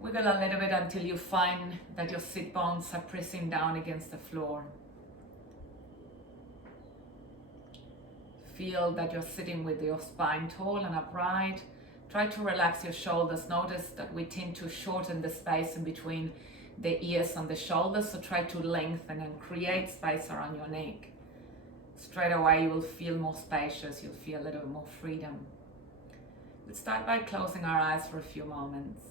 Wiggle a little bit until you find that your sit bones are pressing down against the floor. Feel that you're sitting with your spine tall and upright. Try to relax your shoulders. Notice that we tend to shorten the space in between the ears and the shoulders, so try to lengthen and create space around your neck. Straight away you will feel more spacious, you'll feel a little more freedom. Let's start by closing our eyes for a few moments.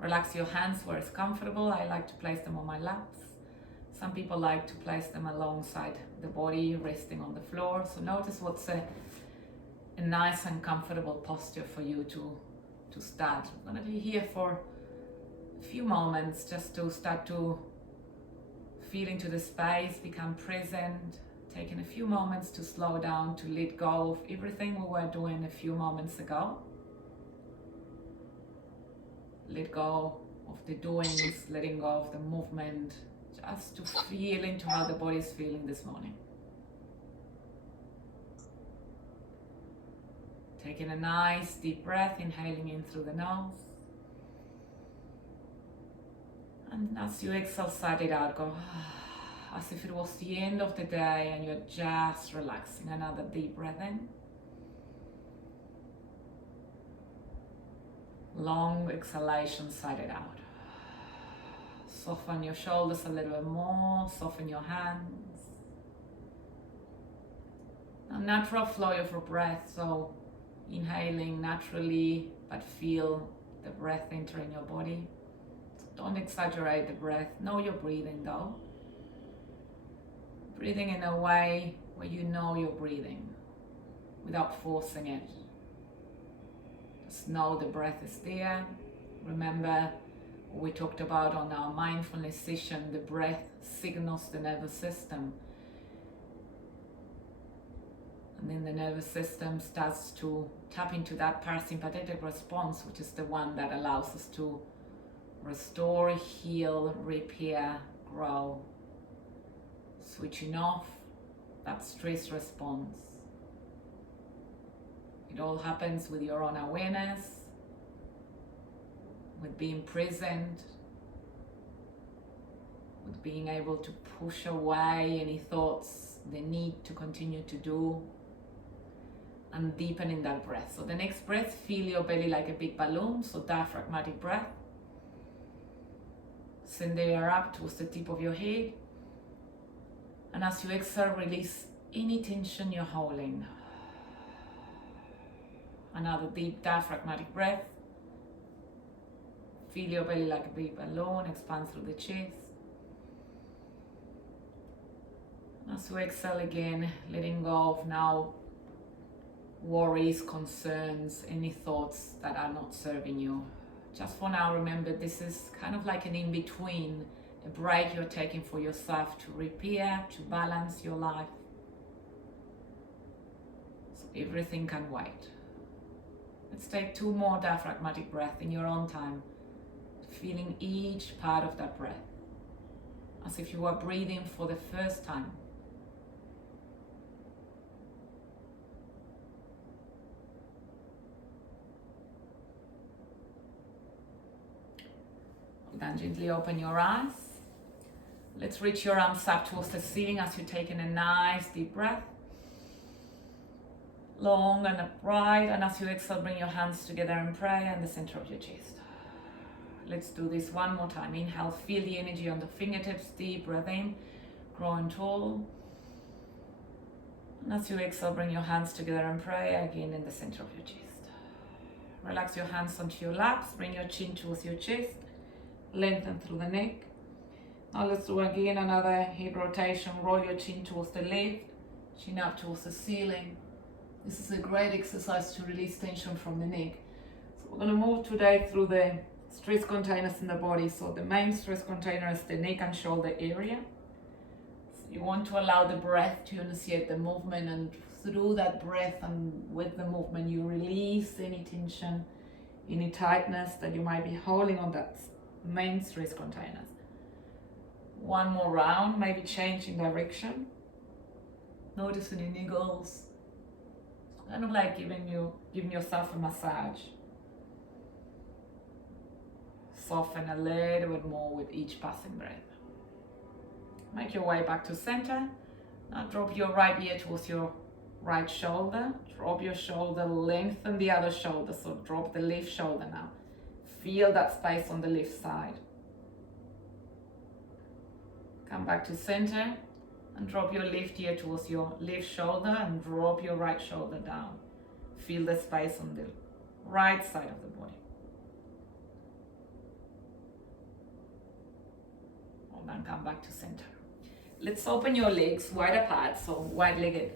Relax your hands where it's comfortable. I like to place them on my laps. Some people like to place them alongside the body, resting on the floor. So notice what's a nice and comfortable posture for you to start. I'm going to be here for a few moments just to start to feel into the space, become present, taking a few moments to slow down, to let go of everything we were doing a few moments ago. Let go of the doings, letting go of the movement, just to feel into how the body is feeling this morning. Taking a nice deep breath, inhaling in through the nose. And as you exhale, sigh it out, go as if it was the end of the day and you're just relaxing. Another deep breath in. Long exhalation, sigh it out. Soften your shoulders a little bit more, soften your hands. A natural flow of your breath, so inhaling naturally, but feel the breath entering your body. Don't exaggerate the breath. Know you're breathing though. Breathing in a way where you know you're breathing without forcing it. Just know the breath is there. Remember what we talked about on our mindfulness session, the breath signals the nervous system. And then the nervous system starts to tap into that parasympathetic response, which is the one that allows us to restore, heal, repair, grow. Switching off that stress response. It all happens with your own awareness, with being present, with being able to push away any thoughts, the need to continue to do, and deepening that breath. So the next breath, feel your belly like a big balloon, so diaphragmatic breath. Send the air up towards the tip of your head. And as you exhale, release any tension you're holding. Another deep diaphragmatic breath. Feel your belly like a big balloon, expand through the chest. And as you exhale again, letting go of now worries, concerns, any thoughts that are not serving you. Just for now, remember this is kind of like an in-between, a break you're taking for yourself to repair, to balance your life. So everything can wait. Let's take 2 more diaphragmatic breaths in your own time, feeling each part of that breath, as if you were breathing for the first time. Then gently open your eyes. Let's reach your arms up towards the ceiling as you're taking a nice deep breath. Long and upright, and as you exhale, bring your hands together in prayer in the center of your chest. Let's do this one more time. Inhale, feel the energy on the fingertips, deep breath in, growing tall. And as you exhale, bring your hands together in prayer again in the center of your chest. Relax your hands onto your laps, bring your chin towards your chest, lengthen through the neck. Now let's do again another head rotation. Roll your chin towards the left, chin up towards the ceiling. This is a great exercise to release tension from the neck. So we're going to move today through the stress containers in the body. So the main stress container is the neck and shoulder area. So you want to allow the breath to initiate the movement, and through that breath and with the movement you release any tension, any tightness that you might be holding on that main stress containers. One more round, maybe change in direction. Notice any niggles. Kind of like giving yourself a massage. Soften a little bit more with each passing breath. Make your way back to center. Now drop your right ear towards your right shoulder. Drop your shoulder, lengthen the other shoulder. So drop the left shoulder now. Feel that space on the left side. Come back to center and drop your left ear towards your left shoulder and drop your right shoulder down. Feel the space on the right side of the body. And then come back to center. Let's open your legs wide apart, so wide-legged.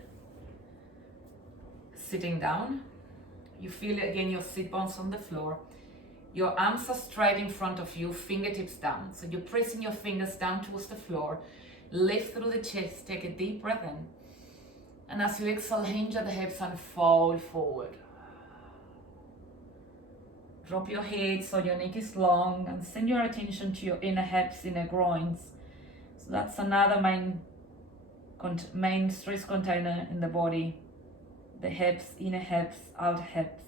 Sitting down. You feel again your sit bones on the floor. Your arms are straight in front of you, fingertips down. So you're pressing your fingers down towards the floor. Lift through the chest, take a deep breath in. And as you exhale, hinge at the hips and fold forward. Drop your head so your neck is long and send your attention to your inner hips, inner groins. So that's another main stress container in the body. The hips, inner hips, outer hips.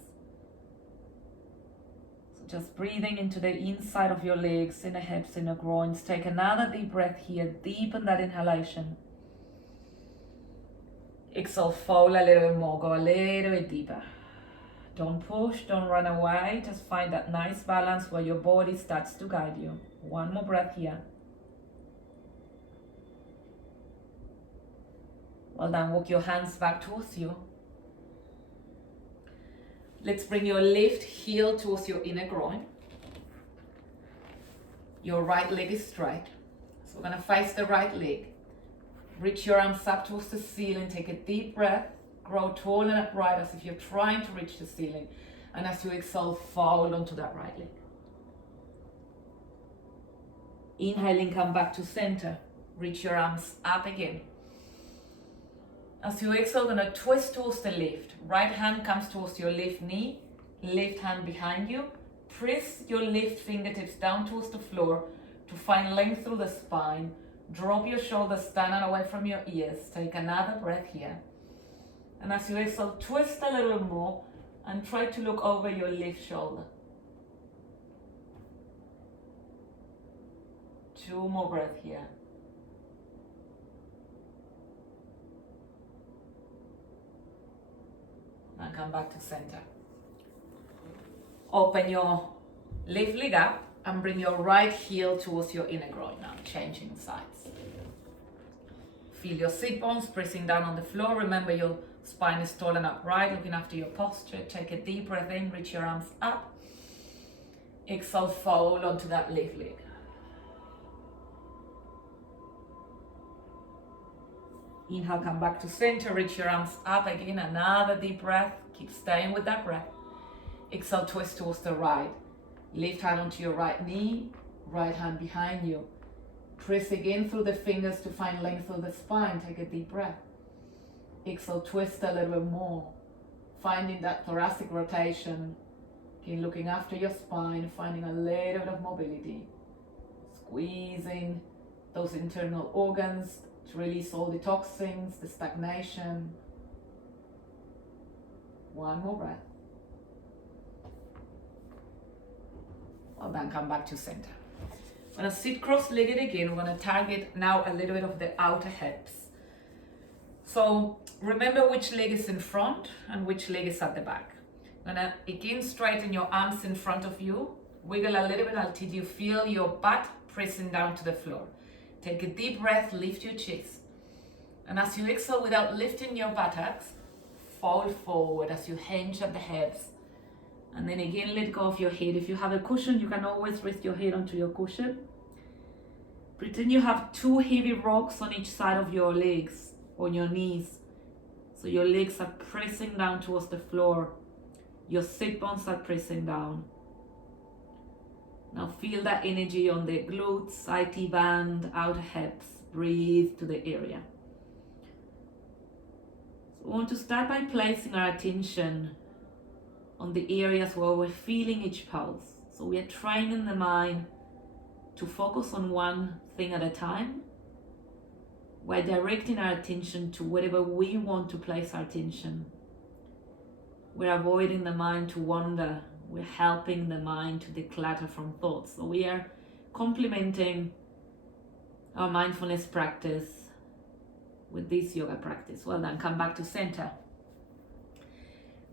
So just breathing into the inside of your legs, inner hips, inner groins. Take another deep breath here. Deepen that inhalation. Exhale, fold a little bit more. Go a little bit deeper. Don't push, don't run away. Just find that nice balance where your body starts to guide you. One more breath here. Well done. Walk your hands back towards you. Let's bring your left heel towards your inner groin. Your right leg is straight. So we're going to face the right leg. Reach your arms up towards the ceiling. Take a deep breath. Grow tall and upright as if you're trying to reach the ceiling. And as you exhale, fold onto that right leg. Inhaling, come back to center. Reach your arms up again. As you exhale, going to twist towards the left. Right hand comes towards your left knee. Left hand behind you. Press your left fingertips down towards the floor to find length through the spine. Drop your shoulders down and away from your ears. Take another breath here. And as you exhale, twist a little more and try to look over your left shoulder. 2 more breaths here. And come back to center. Open your left leg up and bring your right heel towards your inner groin now, changing sides. Feel your sit bones pressing down on the floor. Remember your spine is tall and upright, looking after your posture. Take a deep breath in, reach your arms up. Exhale, fold onto that left leg. Inhale, come back to center, reach your arms up again. Another deep breath. Keep staying with that breath. Exhale, twist towards the right. Left hand onto your right knee, right hand behind you. Press again through the fingers to find length through the spine. Take a deep breath. Exhale, twist a little bit more. Finding that thoracic rotation. Again, looking after your spine, finding a little bit of mobility. Squeezing those internal organs to release all the toxins, the stagnation. One more breath. Well, then come back to center. We're going to sit cross-legged again. We're going to target now a little bit of the outer hips. So remember which leg is in front and which leg is at the back. I'm going to again straighten your arms in front of you. Wiggle a little bit until you feel your butt pressing down to the floor. Take a deep breath, lift your chest. And as you exhale without lifting your buttocks, fold forward as you hinge at the hips. And then again, let go of your head. If you have a cushion, you can always rest your head onto your cushion. Pretend you have 2 heavy rocks on each side of your legs, on your knees. So your legs are pressing down towards the floor. Your sit bones are pressing down. Now feel that energy on the glutes, IT band, outer hips. Breathe to the area. So we want to start by placing our attention on the areas where we're feeling each pulse. So we are training the mind to focus on one thing at a time. We're directing our attention to whatever we want to place our attention. We're avoiding the mind to wander We're helping the mind to declutter from thoughts. So we are complementing our mindfulness practice with this yoga practice. Well done. Come back to center.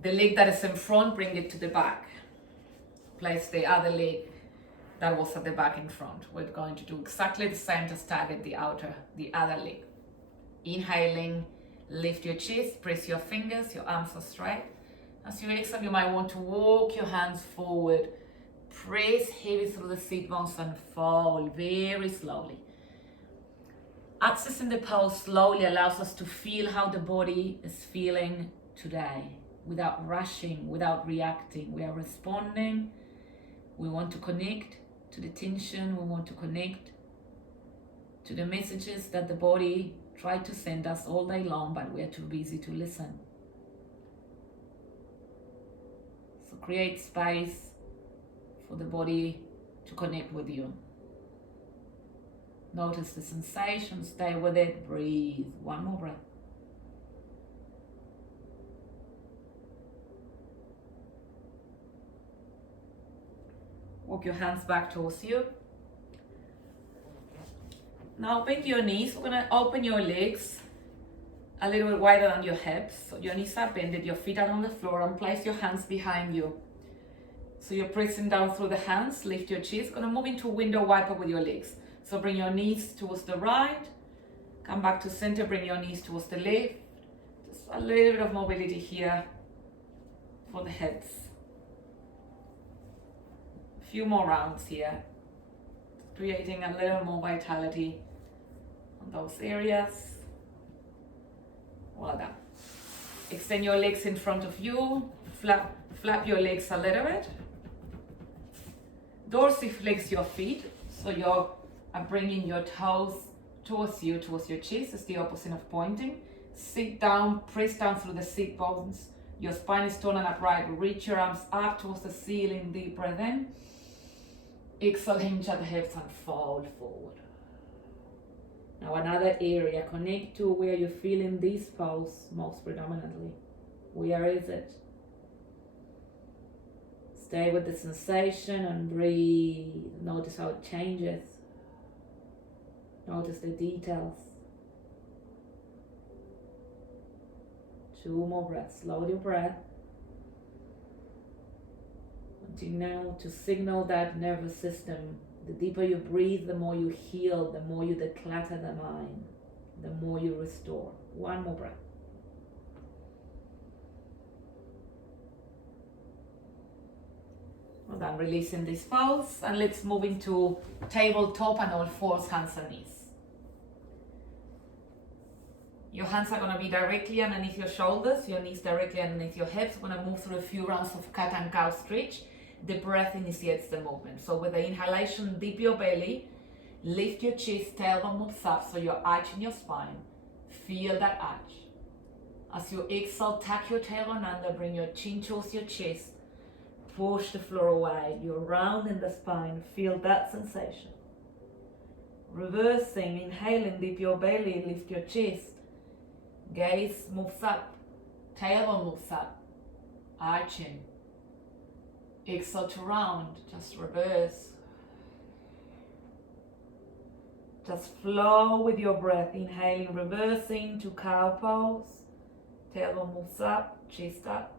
The leg that is in front, bring it to the back. Place the other leg that was at the back in front. We're going to do exactly the same to target the other leg. Inhaling, lift your chest, press your fingers, your arms are straight. As you exhale, you might want to walk your hands forward. Press heavy through the sit bones and fall very slowly. Accessing the pose slowly allows us to feel how the body is feeling today, without rushing, without reacting. We are responding. We want to connect to the tension. We want to connect to the messages that the body tried to send us all day long, but we are too busy to listen. So create space for the body to connect with you. Notice the sensation, stay with it, breathe. One more breath. Walk your hands back towards you. Now bend your knees. We're going to open your legs a little bit wider than your hips. So your knees are bended, your feet are on the floor, and place your hands behind you. So you're pressing down through the hands, lift your chest. Going to move into window wiper with your legs. So bring your knees towards the right. Come back to center, bring your knees towards the left. Just a little bit of mobility here for the hips. A few more rounds here. Creating a little more vitality on those areas. Well done. Extend your legs in front of you. Flap your legs a little bit. Dorsiflex your feet. So you're bringing your toes towards you, towards your chest. It's the opposite of pointing. Sit down, press down through the sit bones. Your spine is tall and upright. Reach your arms up towards the ceiling. Deep breath in. Exhale, hinge at the hips and fold forward. Now another area, connect to where you're feeling this pose most predominantly. Where is it? Stay with the sensation and breathe. Notice how it changes. Notice the details. 2 more breaths. Slow your breath. Continue to signal that nervous system. The deeper you breathe, the more you heal, the more you declutter the mind, the more you restore. 1 more breath. Well done, releasing this pose, and let's move into tabletop and all fours, hands and knees. Your hands are going to be directly underneath your shoulders, your knees directly underneath your hips. We're going to move through a few rounds of cat and cow stretch. The breath initiates the movement. So with the inhalation, dip your belly, lift your chest, tailbone moves up, so you're arching your spine. Feel that arch. As you exhale, tuck your tailbone under, bring your chin towards your chest, push the floor away. You're rounding the spine, feel that sensation. Reversing, inhaling, dip your belly, lift your chest. Gaze moves up, tailbone moves up, arching. Exhale to round, just reverse. Just flow with your breath, inhaling, reversing to cow pose. Tailbone moves up, chest up.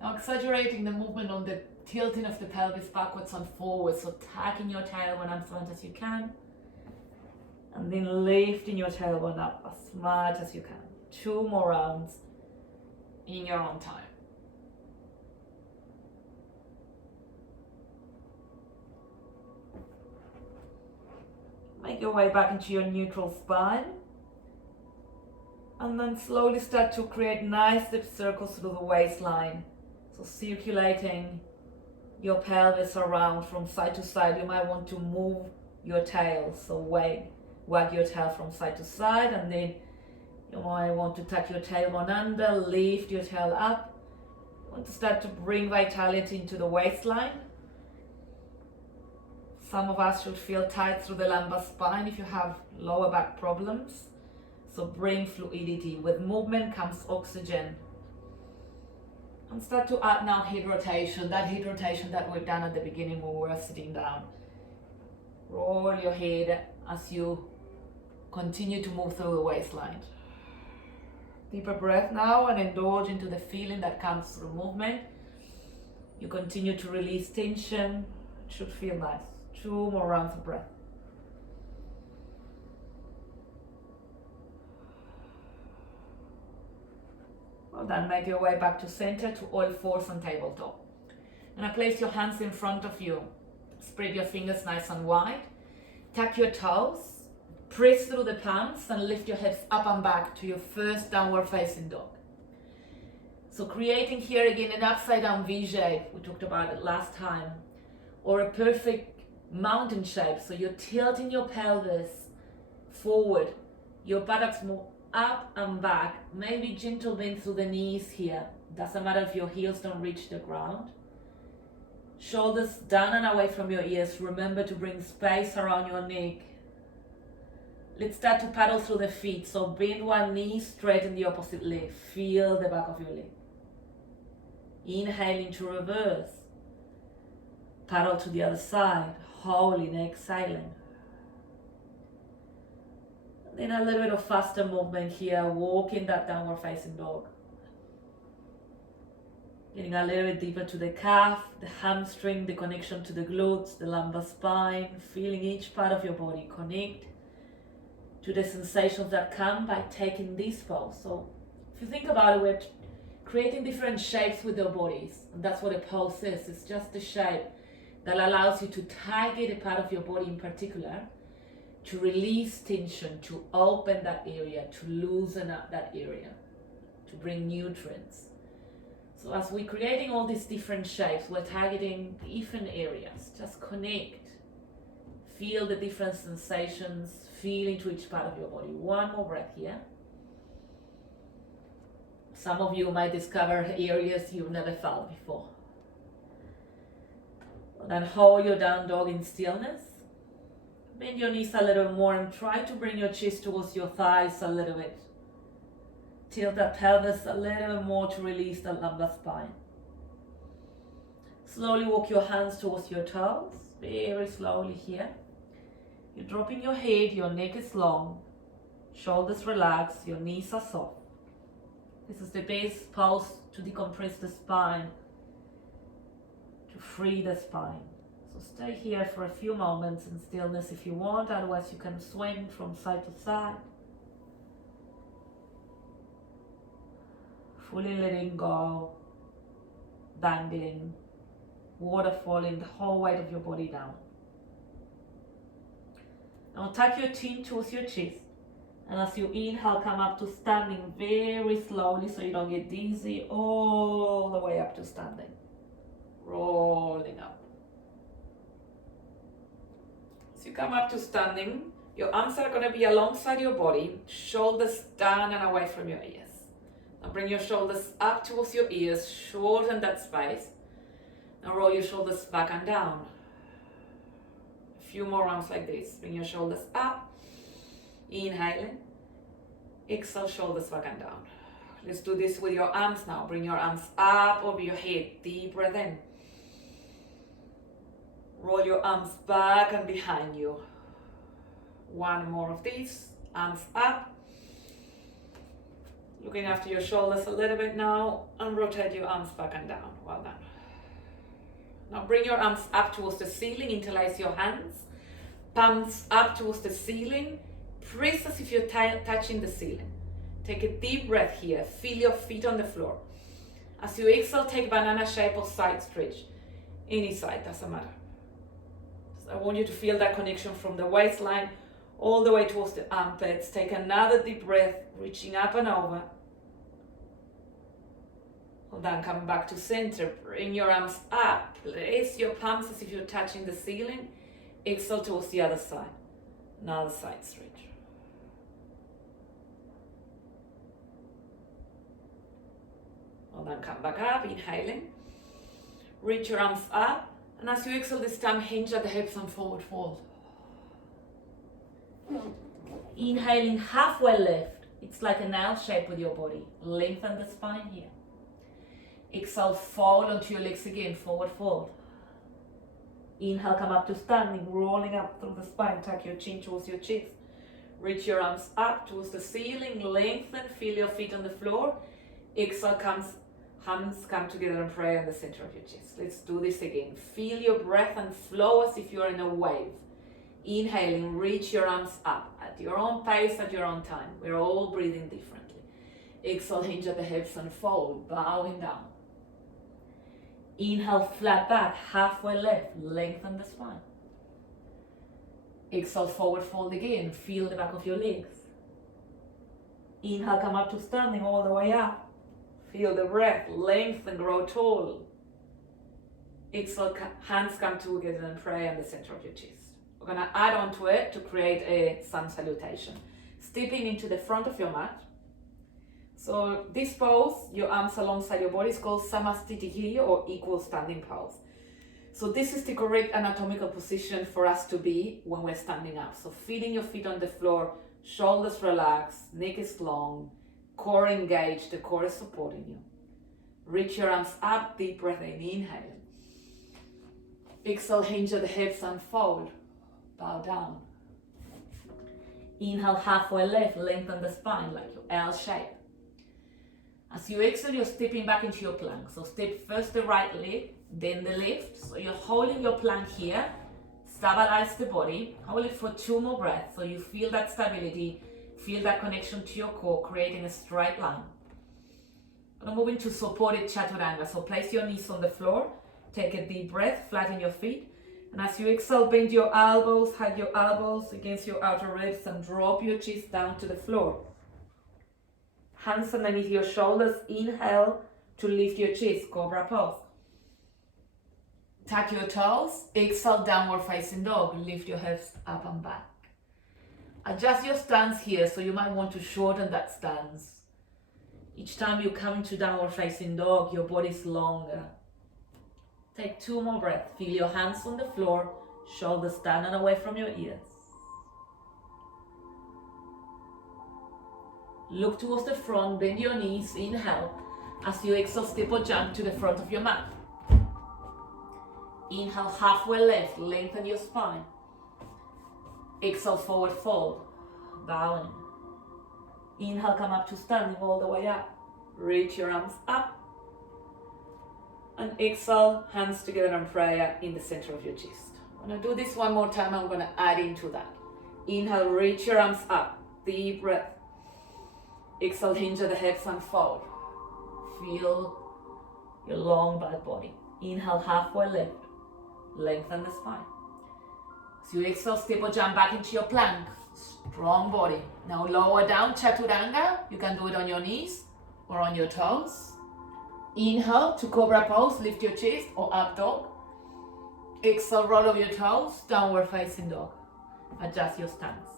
Now exaggerating the movement on the tilting of the pelvis backwards and forwards, so tucking your tailbone as front as you can. And then lifting your tailbone up as much as you can. 2 more rounds in your own time. Make your way back into your neutral spine. And then slowly start to create nice deep circles through the waistline. So circulating your pelvis around from side to side. You might want to move your tail, so wag your tail from side to side, and then you might want to tuck your tailbone under, lift your tail up. You want to start to bring vitality into the waistline. Some of us should feel tight through the lumbar spine if you have lower back problems. So bring fluidity. With movement comes oxygen. And start to add now head rotation, that head rotation that we've done at the beginning when we were sitting down. Roll your head as you continue to move through the waistline. Deeper breath now and indulge into the feeling that comes through movement. You continue to release tension. It should feel nice. 2 more rounds of breath. Well done. Make your way back to center to all fours on tabletop. Now place your hands in front of you. Spread your fingers nice and wide. Tuck your toes. Press through the palms and lift your hips up and back to your first downward facing dog. So creating here again an upside down V shape. We talked about it last time. Or a perfect mountain shape. So you're tilting your pelvis forward. Your buttocks move up and back. Maybe gentle bend through the knees here. Doesn't matter if your heels don't reach the ground. Shoulders down and away from your ears. Remember to bring space around your neck. Let's start to paddle through the feet. So bend one knee, straighten the opposite leg. Feel the back of your leg. Inhaling to reverse. Paddle to the other side. Holding, exhaling. Then a little bit of faster movement here. Walking that downward facing dog. Getting a little bit deeper to the calf, the hamstring, the connection to the glutes, the lumbar spine. Feeling each part of your body connect to the sensations that come by taking this pose. So if you think about it, we're creating different shapes with our bodies. And that's what a pose is. It's just a shape that allows you to target a part of your body in particular, to release tension, to open that area, to loosen up that area, to bring nutrients. So as we're creating all these different shapes, we're targeting different areas. Just connect. Feel the different sensations. Feel into each part of your body. One more breath here. Some of you might discover areas you've never felt before. Then hold your down dog in stillness. Bend your knees a little more and try to bring your chest towards your thighs a little bit. Tilt that pelvis a little more to release the lumbar spine. Slowly walk your hands towards your toes. Very slowly here. You're dropping your head, your neck is long, shoulders relaxed, your knees are soft. This is the best pose to decompress the spine, to free the spine. So stay here for a few moments in stillness if you want, otherwise you can swing from side to side. Fully letting go, dangling, waterfalling the whole weight of your body down. Now tuck your chin towards your chest. And as you inhale, come up to standing very slowly so you don't get dizzy, all the way up to standing. Rolling up. As you come up to standing, your arms are going to be alongside your body, shoulders down and away from your ears. Now bring your shoulders up towards your ears, shorten that space. Now roll your shoulders back and down. Few more rounds like this. Bring your shoulders up, inhaling, exhale, shoulders back and down. Let's do this with your arms now. Bring your arms up over your head, deep breath in. Roll your arms back and behind you. One more of these, arms up. Looking after your shoulders a little bit now and rotate your arms back and down. Well done. Now bring your arms up towards the ceiling, interlace your hands, palms up towards the ceiling, press as if you're touching the ceiling. Take a deep breath here, feel your feet on the floor. As you exhale, take banana shape or side stretch. Any side, doesn't matter. So I want you to feel that connection from the waistline all the way towards the armpits. Take another deep breath, reaching up and over. Hold on, come back to center. Bring your arms up. Place your palms as if you're touching the ceiling. Exhale towards the other side. Another side stretch. Hold on, come back up, inhaling. Reach your arms up. And as you exhale this time, hinge at the hips and forward fold. Inhaling, halfway lift. It's like an L shape with your body. Lengthen the spine here. Exhale, fold onto your legs again, forward fold. Inhale, come up to standing, rolling up through the spine, tuck your chin towards your chest. Reach your arms up towards the ceiling, lengthen, feel your feet on the floor. Exhale, hands come together and pray in the center of your chest. Let's do this again. Feel your breath and flow as if you're in a wave. Inhaling, reach your arms up at your own pace, at your own time. We're all breathing differently. Exhale, hinge at the hips and fold, bowing down. Inhale, flat back, halfway lift, lengthen the spine. Exhale, forward fold again, feel the back of your legs. Inhale, come up to standing all the way up. Feel the breath, lengthen, grow tall. Exhale, hands come together and pray in the center of your chest. We're going to add on to it to create a sun salutation. Stepping into the front of your mat. So this pose, your arms alongside your body, is called Samastitihi or equal standing pose. So this is the correct anatomical position for us to be when we're standing up. So feeling your feet on the floor, shoulders relaxed, neck is long, core engaged, the core is supporting you. Reach your arms up, deep breath in, inhale. Exhale, hinge at the hips and fold, bow down. Inhale, halfway lift, lengthen the spine like your L shape. As you exhale, you're stepping back into your plank. So step first the right leg, then the left. So you're holding your plank here, stabilize the body, hold it for 2 more breaths. So you feel that stability, feel that connection to your core, creating a straight line. Now move into supported chaturanga. So place your knees on the floor, take a deep breath, flatten your feet. And as you exhale, bend your elbows, hug your elbows against your outer ribs and drop your chest down to the floor. Hands underneath your shoulders, inhale to lift your chest, cobra pose. Tuck your toes, exhale, downward facing dog, lift your hips up and back. Adjust your stance here, so you might want to shorten that stance. Each time you come into downward facing dog, your body's longer. Take 2 more breaths, feel your hands on the floor, shoulders down and away from your ears. Look towards the front, bend your knees, inhale. As you exhale, step or jump to the front of your mat. Inhale, halfway lift, lengthen your spine. Exhale, forward fold, bowing. Inhale, come up to standing all the way up. Reach your arms up. And exhale, hands together in prayer in the center of your chest. I'm going to do this one more time. I'm going to add into that. Inhale, reach your arms up. Deep breath. Exhale, hinge at the hips and fold. Feel your long back body. Inhale, halfway lift. Lengthen the spine. So you exhale, step or jump back into your plank. Strong body. Now lower down, chaturanga. You can do it on your knees or on your toes. Inhale to cobra pose, lift your chest or up dog. Exhale, roll over your toes, downward facing dog. Adjust your stance.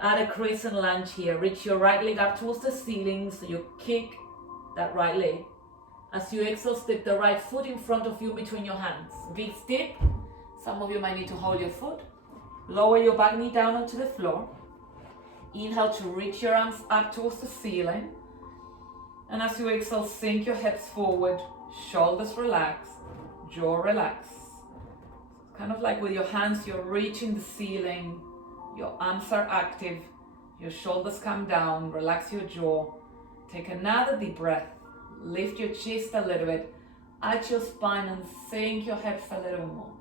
Add a crescent lunge here. Reach your right leg up towards the ceiling, so you kick that right leg. As you exhale, step the right foot in front of you between your hands. Big step. Some of you might need to hold your foot. Lower your back knee down onto the floor. Inhale to reach your arms up towards the ceiling. And as you exhale, sink your hips forward, shoulders relax, jaw relax. Kind of like with your hands, you're reaching the ceiling. Your arms are active, your shoulders come down, relax your jaw. Take another deep breath, lift your chest a little bit, arch your spine and sink your hips a little more.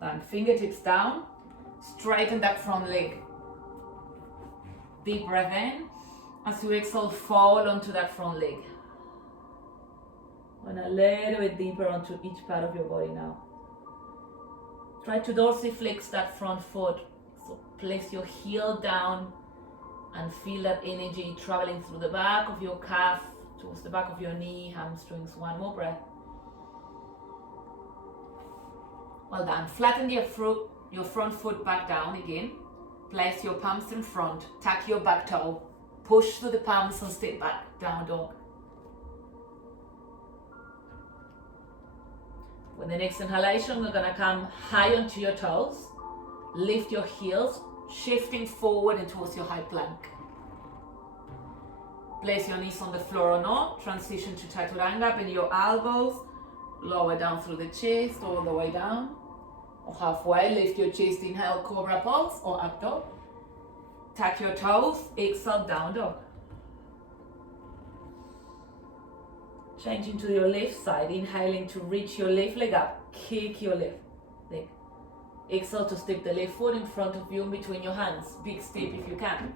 Then fingertips down, straighten that front leg. Deep breath in, as you exhale, fall onto that front leg. And a little bit deeper onto each part of your body now. Try to dorsiflex that front foot. So place your heel down and feel that energy traveling through the back of your calf, towards the back of your knee, hamstrings. 1 more breath. Well done. Flatten your front foot back down again. Place your palms in front. Tuck your back toe. Push through the palms and step back. Down dog. With the next inhalation, we're gonna come high onto your toes. Lift your heels, shifting forward and towards your high plank. Place your knees on the floor or not. Transition to Chaturanga. Bend your elbows. Lower down through the chest, all the way down. Or halfway, lift your chest, inhale, cobra pose or up dog. Tuck your toes, exhale, down dog. Changing to your left side, inhaling to reach your left leg up, kick your left leg. Exhale to step the left foot in front of you, in between your hands, big step if you can.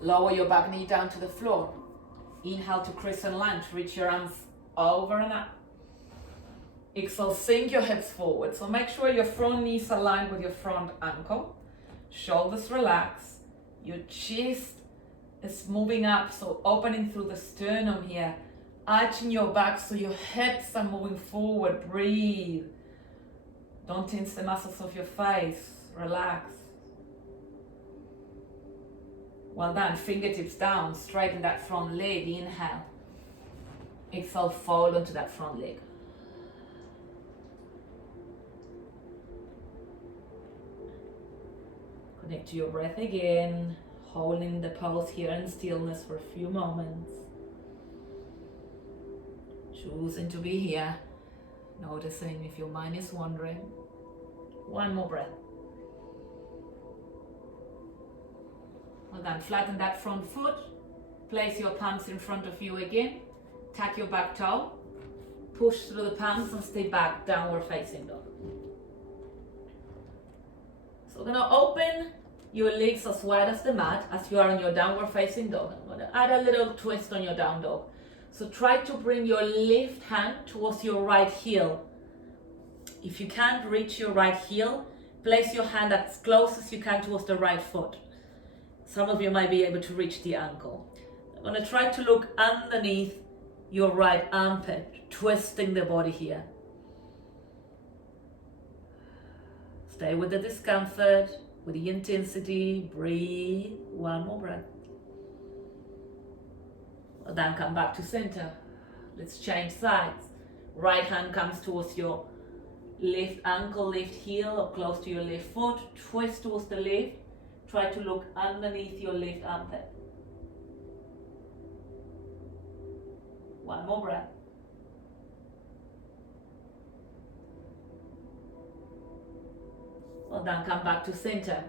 Lower your back knee down to the floor. Inhale to crescent lunge, reach your arms over and up. Exhale, sink your hips forward. So make sure your front knee is aligned with your front ankle. Shoulders relax. Your chest is moving up, so opening through the sternum here. Arching your back so your hips are moving forward. Breathe. Don't tense the muscles of your face. Relax. Well done. Fingertips down. Straighten that front leg. Inhale. Exhale, fold onto that front leg. Connect to your breath again. Holding the pose here in stillness for a few moments. Choosing to be here. Noticing if your mind is wandering. One more breath. Well done. Flatten that front foot. Place your palms in front of you again. Tuck your back toe. Push through the palms and stay back, downward facing dog. So we're going to open your legs as wide as the mat as you are on your downward facing dog. I'm going to add a little twist on your down dog. So try to bring your left hand towards your right heel. If you can't reach your right heel, place your hand as close as you can towards the right foot. Some of you might be able to reach the ankle. I'm going to try to look underneath your right armpit, twisting the body here. Stay with the discomfort, with the intensity. Breathe. One more breath. Well, then come back to center. Let's change sides. Right hand comes towards your left ankle, left heel, or close to your left foot. Twist towards the left. Try to look underneath your left armpit. One more breath. Well done, come back to center.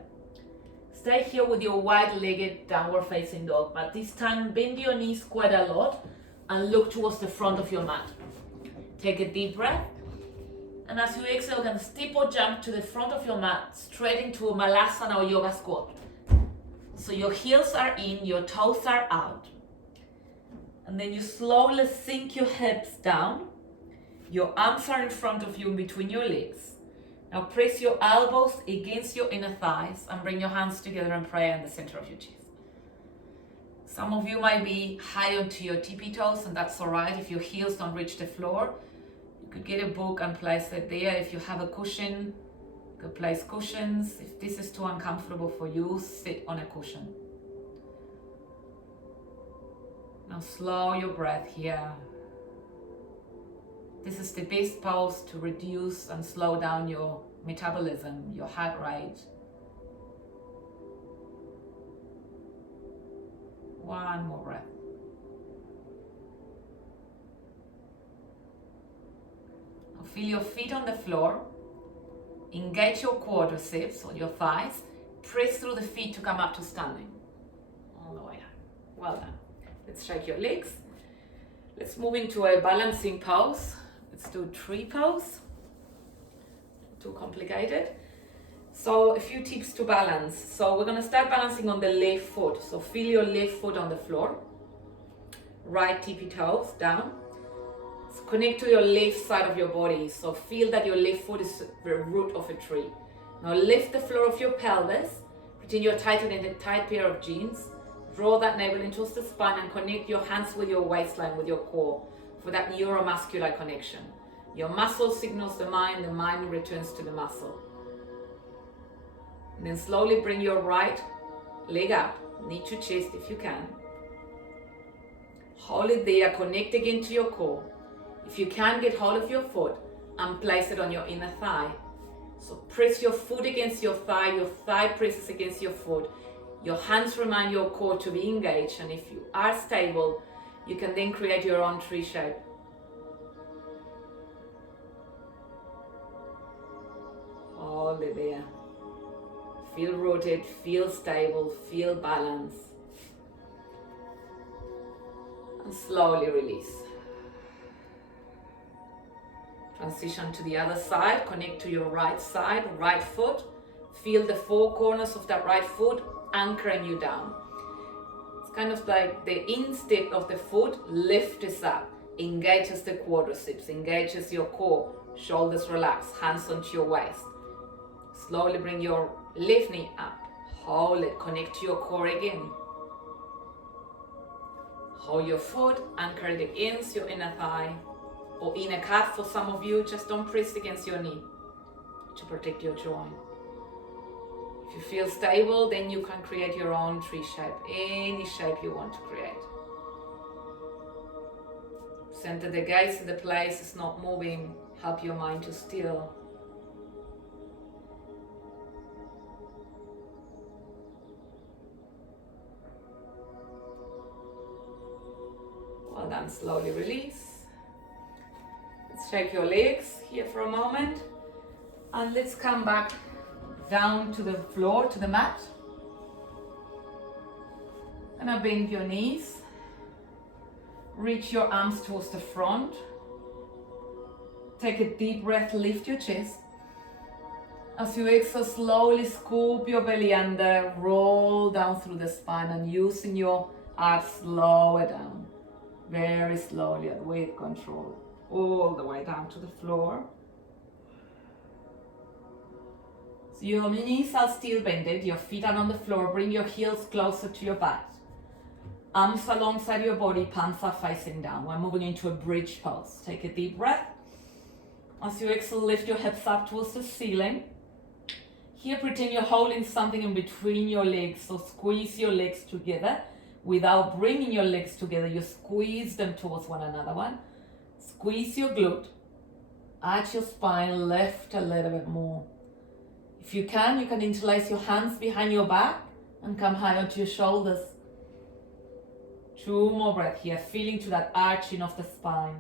Stay here with your wide-legged downward facing dog, but this time bend your knees quite a lot and look towards the front of your mat. Take a deep breath, and as you exhale, you can step or jump to the front of your mat, straight into a Malasana or yoga squat. So your heels are in, your toes are out. And then you slowly sink your hips down. Your arms are in front of you in between your legs. Now press your elbows against your inner thighs and bring your hands together and pray in the center of your chest. Some of you might be high onto your tippy toes, and that's all right if your heels don't reach the floor. You could get a book and place it there. If you have a cushion, you could place cushions. If this is too uncomfortable for you, sit on a cushion. Now slow your breath here. This is the best pose to reduce and slow down your metabolism, your heart rate. One more breath. Now feel your feet on the floor. Engage your quadriceps or your thighs. Press through the feet to come up to standing. All the way up. Well done. Let's shake your legs. Let's move into a balancing pose. Let's do tree pose. Too complicated. So a few tips to balance. So we're going to start balancing on the left foot. So feel your left foot on the floor. Right tippy toes down. So connect to your left side of your body. So feel that your left foot is the root of a tree. Now lift the floor of your pelvis. Pretend you're tightening a tight pair of jeans. Draw that navel into the spine and connect your hands with your waistline, with your core, for that neuromuscular connection. Your muscle signals the mind returns to the muscle. And then slowly bring your right leg up, knee to chest if you can. Hold it there, connect again to your core. If you can, get hold of your foot and place it on your inner thigh. So press your foot against your thigh presses against your foot. Your hands remind your core to be engaged, and if you are stable, you can then create your own tree shape. Hold it there. Feel rooted, feel stable, feel balanced. And slowly release. Transition to the other side, connect to your right side, right foot. Feel the four corners of that right foot anchoring you down. It's kind of like the instep of the foot lifts up, engages the quadriceps, engages your core, shoulders relax, hands onto your waist. Slowly bring your left knee up, hold it, connect to your core again. Hold your foot, anchor it against your inner thigh or inner calf for some of you. Just don't press against your knee to protect your joint. If you feel stable, then you can create your own tree shape, any shape you want to create. Center the gaze in the place, it's not moving, help your mind to still. Well done, slowly release. Let's shake your legs here for a moment. And let's come back down to the floor, to the mat. And now bend your knees. Reach your arms towards the front. Take a deep breath, lift your chest. As you exhale, slowly scoop your belly under, roll down through the spine, and using your abs, slow it down. Very slowly and with control. All the way down to the floor. So your knees are still bended, your feet are on the floor, bring your heels closer to your butt. Arms alongside your body, palms are facing down. We're moving into a bridge pose. Take a deep breath. As you exhale, lift your hips up towards the ceiling. Here, pretend you're holding something in between your legs, so squeeze your legs together. Without bringing your legs together, you squeeze them towards one another. Squeeze your glute, arch your spine, lift a little bit more. If you can interlace your hands behind your back and come high onto your shoulders. 2 more breaths here, feeling to that arching of the spine.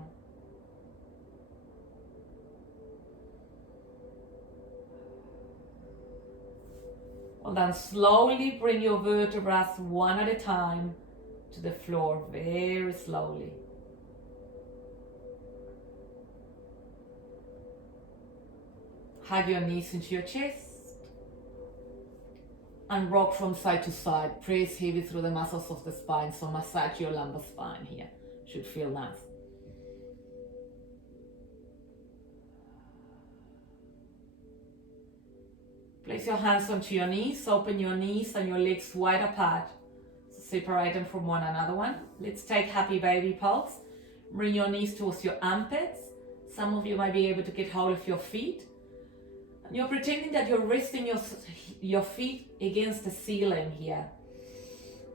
Well done. Slowly bring your vertebrae one at a time to the floor, very slowly. Hug your knees into your chest and rock from side to side. Press heavy through the muscles of the spine, so massage your lumbar spine here. Should feel nice. Place your hands onto your knees, open your knees and your legs wide apart. So separate them from one another. Let's take happy baby pose. Bring your knees towards your armpits. Some of you might be able to get hold of your feet. And you're pretending that you're resting your feet against the ceiling here.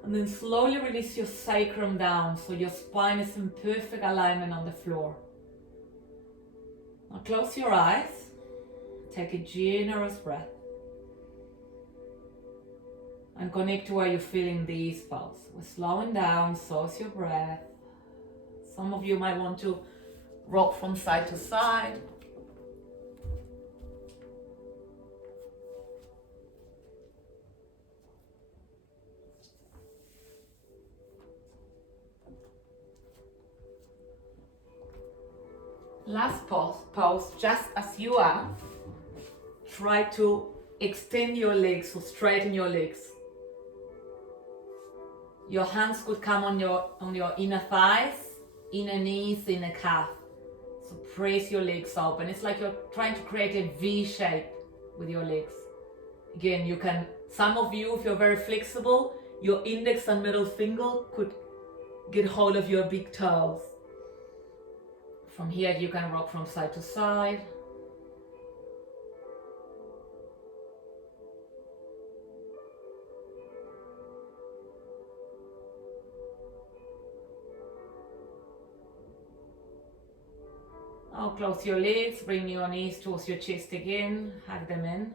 And then slowly release your sacrum down so your spine is in perfect alignment on the floor. Now close your eyes. Take a generous breath. And connect to where you're feeling these pulse. We're slowing down, so is your breath. Some of you might want to rock from side to side. Last pose, just as you are. Try to extend your legs, so straighten your legs. Your hands could come on your inner thighs, inner knees, inner calf. So press your legs open. It's like you're trying to create a V shape with your legs. Again, you can, some of you, if you're very flexible, your index and middle finger could get hold of your big toes. From here, you can rock from side to side. Now close your legs, bring your knees towards your chest again, hug them in.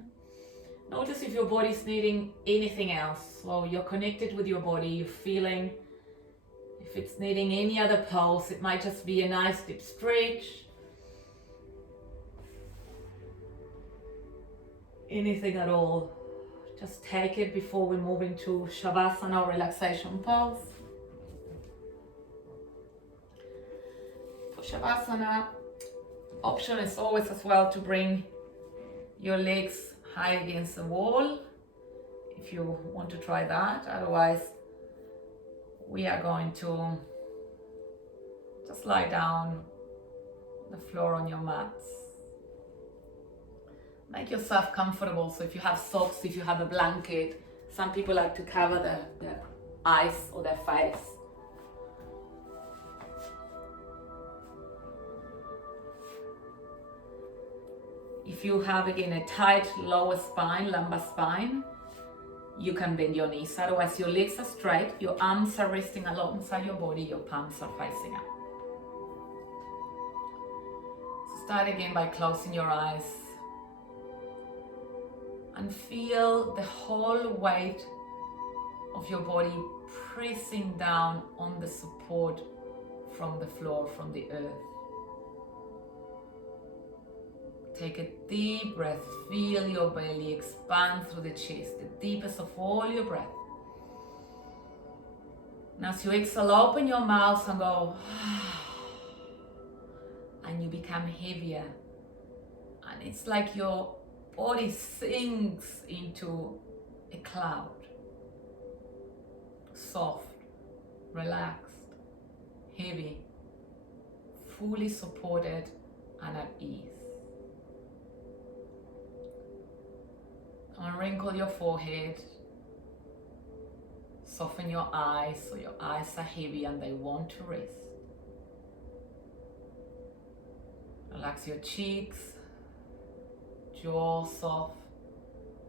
Notice if your body's needing anything else. So you're connected with your body, you're feeling if it's needing any other pulse. It might just be a nice deep stretch. Anything at all. Just take it before we move into Shavasana, relaxation pose. For Shavasana, option is always as well to bring your legs high against the wall if you want to try that. Otherwise, we are going to just lie down on the floor on your mats. Make yourself comfortable. So if you have socks, if you have a blanket, some people like to cover their eyes or their face. If you have, again, a tight lower spine, lumbar spine, you can bend your knees. Otherwise, your legs are straight, your arms are resting alongside your body, your palms are facing up. So start again by closing your eyes and feel the whole weight of your body pressing down on the support from the floor, from the earth. Take a deep breath, feel your belly expand through the chest, the deepest of all your breath. And as you exhale, open your mouth and go, and you become heavier. And it's like your body sinks into a cloud. Soft, relaxed, heavy, fully supported and at ease. Unwrinkle your forehead, soften your eyes so your eyes are heavy and they want to rest. Relax your cheeks, jaw soft,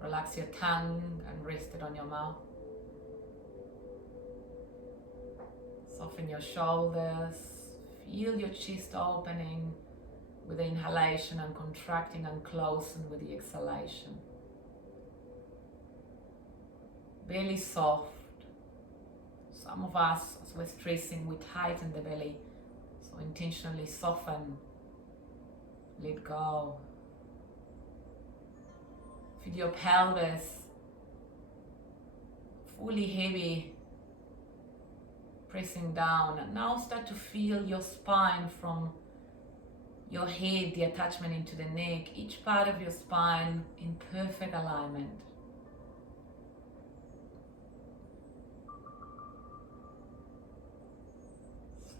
relax your tongue and rest it on your mouth. Soften your shoulders, feel your chest opening with the inhalation and contracting and closing with the exhalation. Belly soft. Some of us, as we're stressing, we tighten the belly. So intentionally soften, let go. Feel your pelvis fully heavy, pressing down. And now start to feel your spine from your head, the attachment into the neck, each part of your spine in perfect alignment.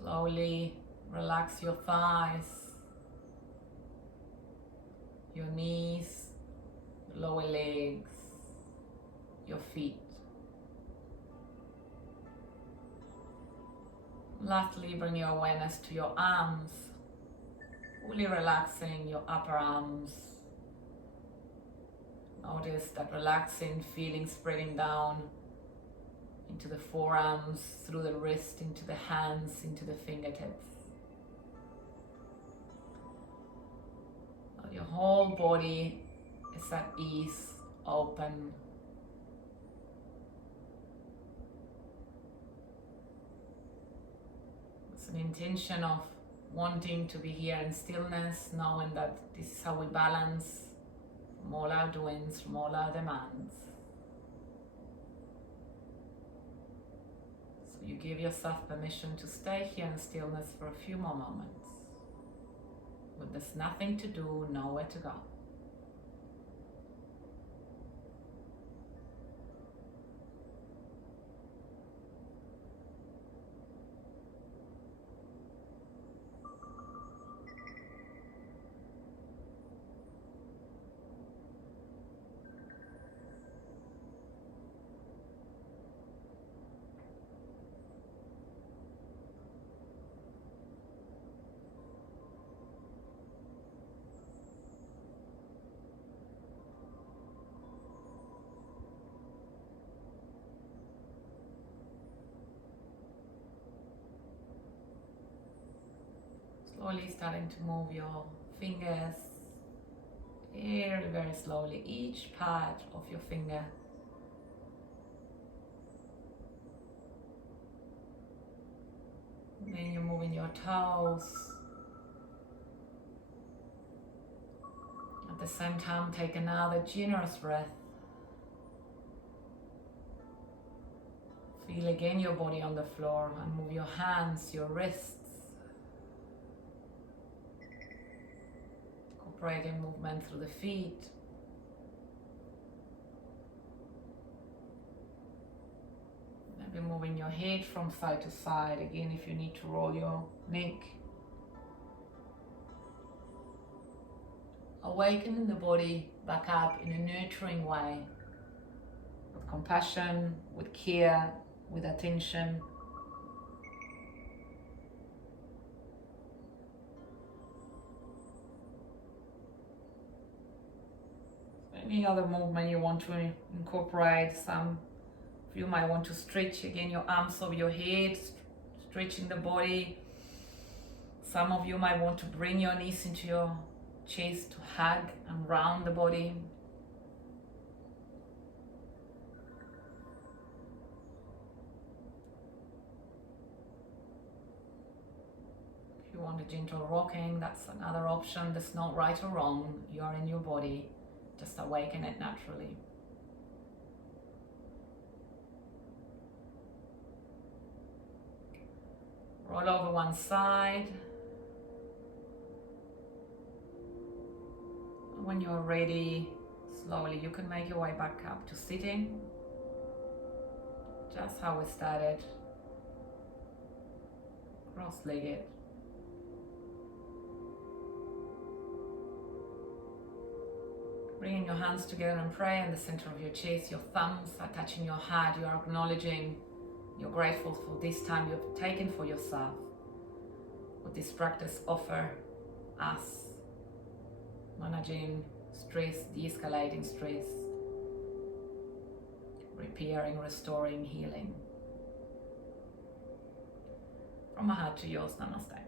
Slowly relax your thighs, your knees, your lower legs, your feet. Lastly, bring your awareness to your arms, fully relaxing your upper arms. Notice that relaxing feeling spreading down into the forearms, through the wrist, into the hands, into the fingertips. Now your whole body is at ease, open. It's an intention of wanting to be here in stillness, knowing that this is how we balance from all our doings, from all our demands. You give yourself permission to stay here in stillness for a few more moments. When there's nothing to do, nowhere to go. Slowly starting to move your fingers, very, very slowly, each part of your finger. And then you're moving your toes. At the same time, take another generous breath. Feel again your body on the floor and move your hands, your wrists. Incorporating movement through the feet. Maybe moving your head from side to side. Again, if you need to roll your neck. Awakening the body back up in a nurturing way. With compassion, with care, with attention. Any other movement you want to incorporate. Some of you might want to stretch again your arms over your head, stretching the body. Some of you might want to bring your knees into your chest to hug and round the body. If you want a gentle rocking, that's another option. There's no right or wrong. You are in your body. Just awaken it naturally. Roll over one side. When you're ready, slowly you can make your way back up to sitting. Just how we started. Cross-legged. Bringing your hands together and pray in the center of your chest. Your thumbs are touching your heart. You are acknowledging you're grateful for this time you've taken for yourself. What this practice offers us. Managing stress, de-escalating stress. Repairing, restoring, healing. From my heart to yours, namaste.